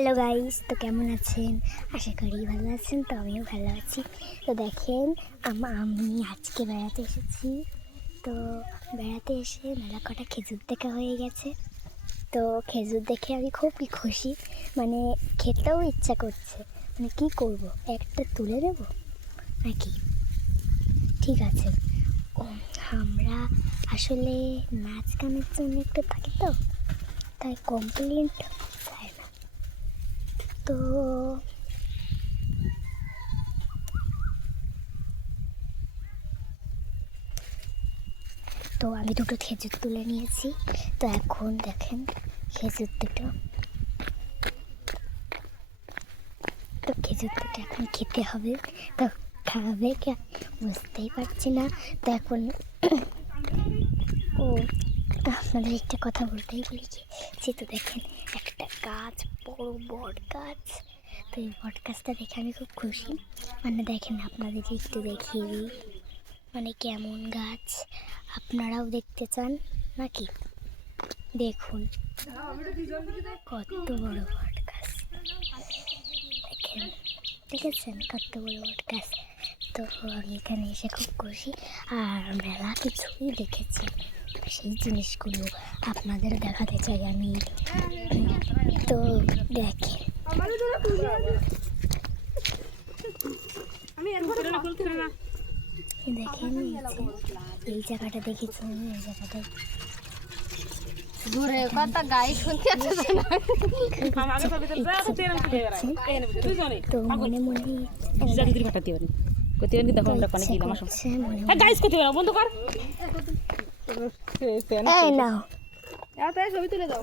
Hello guys, তো কেমন আছেন? আশা করি ভালো আছেন। তো আমিও ভালো আছি। তো দেখেন, আমি আজকে বেড়াতে এসেছি। তো বেড়াতে এসে মেলা কটা খেজুর দেখা হয়ে গেছে। তো খেজুর দেখে আমি খুবই খুশি, মানে খেতেও ইচ্ছা করছে। মানে কী করব, একটা তুলে নেব নাকি? ঠিক আছে। আমরা আসলে নাচ গানের জন্য একটু থাকি, তো তাই কমপ্লেন্ট চাই না। তো তো আমি দুটো খেজুর তুলে নিয়েছি। তো এখন দেখেন খেজুর দুটো, তো খেজুর দুটো এখন খেতে হবে। তো খাবে কে বুঝতেই পারছি না। তো এখন ও আপনাদের একটা কথা বলতেই বলেছি, তো দেখেন একটা গাছ, বড় বট গাছ। তো এই বট গাছটা দেখে আমি খুব খুশি। মানে দেখেন, আপনাদের একটু দেখিয়ে দিই, মানে কেমন গাছ। আপনারাও দেখতে চান নাকি? দেখুন কত বড় বট গাছ, দেখেন, দেখেছেন কত বড় বট গাছ। তো আমি এখানে এসে খুব খুশি, আর মেলা কিছুই দেখেছি। সেই জিনিসগুলো আপনাদের দেখাতে চাই আমি। তো দেখেন, দেখেন এই জায়গাটা দেখেছেন, এই জায়গাটা দূরে কথা গাই শুনতে তো মনে মনে নাও ছবি তুলে দাও।